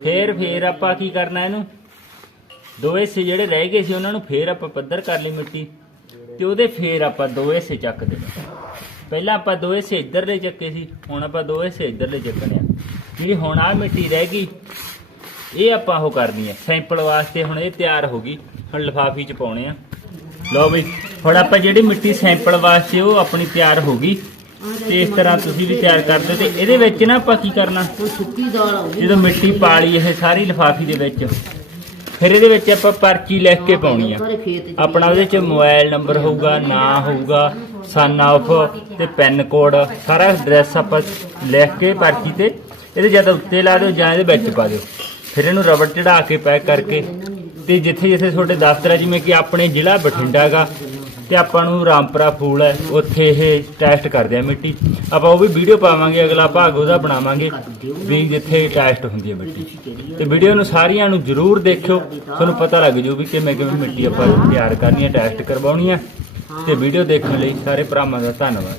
ਫੇਰ ਫੇਰ ਆਪਾਂ ਕੀ ਕਰਨਾ ਇਹਨੂੰ? ਦੋ ਹਿੱਸੇ ਜਿਹੜੇ ਰਹਿ ਗਏ ਸੀ, ਉਹਨਾਂ ਨੂੰ ਫੇਰ ਆਪਾਂ ਪੱਧਰ ਕਰ ਲਈ ਮਿੱਟੀ। ਤੇ ਉਹਦੇ ਫੇਰ ਆਪਾਂ ਦੋ ਹਿੱਸੇ ਚੱਕ ਦੇਣਾ ਪਹਿਲਾਂ ਆਪਾਂ ਦੋ ਹਿੱਸੇ ਇੱਧਰਲੇ ਚੱਕੇ ਸੀ, ਹੁਣ ਆਪਾਂ ਦੋ ਹਿੱਸੇ ਇੱਧਰਲੇ ਚੱਕਣੇ ਆ। ਜਿਹੜੀ ਹੁਣ ਆ ਮਿੱਟੀ ਰਹਿ ਗਈ, ਇਹ ਆਪਾਂ ਉਹ ਕਰਨੀ ਹੈ ਸੈਂਪਲ ਵਾਸਤੇ ਹੁਣ ਇਹ ਤਿਆਰ ਹੋ ਗਈ, ਹੁਣ ਲਿਫਾਫੀ ਚ ਪਾਉਣੇ ਆ। ਲਓ ਬਈ, ਹੁਣ ਆਪਾਂ ਜਿਹੜੀ ਮਿੱਟੀ ਸੈਂਪਲ ਵਾਸਤੇ ਉਹ ਆਪਣੀ ਤਿਆਰ ਹੋ ਗਈ ਤੇ ਇਸ ਤਰ੍ਹਾਂ ਤੁਸੀਂ ਵੀ ਤਿਆਰ ਕਰ ਦਿਓ ਤੇ ਇਹਦੇ ਵਿੱਚ ਨਾ ਆਪਾਂ ਕੀ ਕਰਨਾ? ਸੁੱਕੀ ਦਾਲ ਆਉਂਦੀ ਜਦੋਂ ਮਿੱਟੀ ਪਾ ਲਈ ਇਹ ਸਾਰੀ ਲਿਫਾਫੀ ਦੇ ਵਿੱਚ ਫਿਰ ਇਹਦੇ ਵਿੱਚ ਆਪਾਂ ਪਰਚੀ ਲਿਖ ਕੇ ਪਾਉਣੀ ਆ। ਆਪਣਾ ਉਹਦੇ ਚ ਮੋਬਾਈਲ ਨੰਬਰ ਹੋਊਗਾ ਨਾਂ ਹੋਊਗਾ ਸਨ ਆਫ ਤੇ ਪਿੰਨ ਕੋਡ ਸਾਰਾ ਐਡਰੈਸ ਆਪਾਂ ਲਿਖ ਕੇ ਪਰਚੀ ਤੇ ਇਹਦੇ ਜਦ ਉੱਤੇ ਲਾ ਦਿਓ ਜਾਂ ਇਹਦੇ ਵਿੱਚ ਪਾ ਦਿਓ। ਫਿਰ ਇਹਨੂੰ ਰਬੜ ਚੜਾ ਕੇ ਪੈਕ ਕਰਕੇ ਤੇ ਜਿੱਥੇ ਜਿੱਥੇ ਤੁਹਾਡੇ ਦਫ਼ਤਰ ਜਿਵੇਂ ਕਿ ਆਪਣੇ ਜ਼ਿਲ੍ਹਾ ਬਠਿੰਡਾ ਗਾ ਤੇ ਆਪਾਂ ਨੂੰ ਰਾਮਪੁਰਾ ਫੂਲ ਹੈ, ਉੱਥੇ ਇਹ ਟੈਸਟ ਕਰਦੇ ਆ ਮਿੱਟੀ। ਆਪਾਂ ਉਹ ਵੀ ਵੀਡੀਓ ਪਾਵਾਂਗੇ, ਅਗਲਾ ਭਾਗ ਉਹਦਾ ਬਣਾਵਾਂਗੇ ਵੀ ਜਿੱਥੇ ਟੈਸਟ ਹੁੰਦੀ ਹੈ ਮਿੱਟੀ। ਤੇ ਵੀਡੀਓ ਨੂੰ ਸਾਰੀਆਂ ਨੂੰ ਜਰੂਰ ਦੇਖਿਓ, ਤੁਹਾਨੂੰ ਪਤਾ ਲੱਗ ਜੂ ਵੀ ਕਿਵੇਂ ਕਿਵੇਂ ਮਿੱਟੀ ਆਪਾਂ ਤਿਆਰ ਕਰਨੀ ਹੈ, ਟੈਸਟ ਕਰਵਾਉਣੀ ਹੈ। ਤੇ ਵੀਡੀਓ ਦੇਖਣ ਲਈ ਸਾਰੇ ਭਰਾਵਾਂ ਦਾ ਧੰਨਵਾਦ।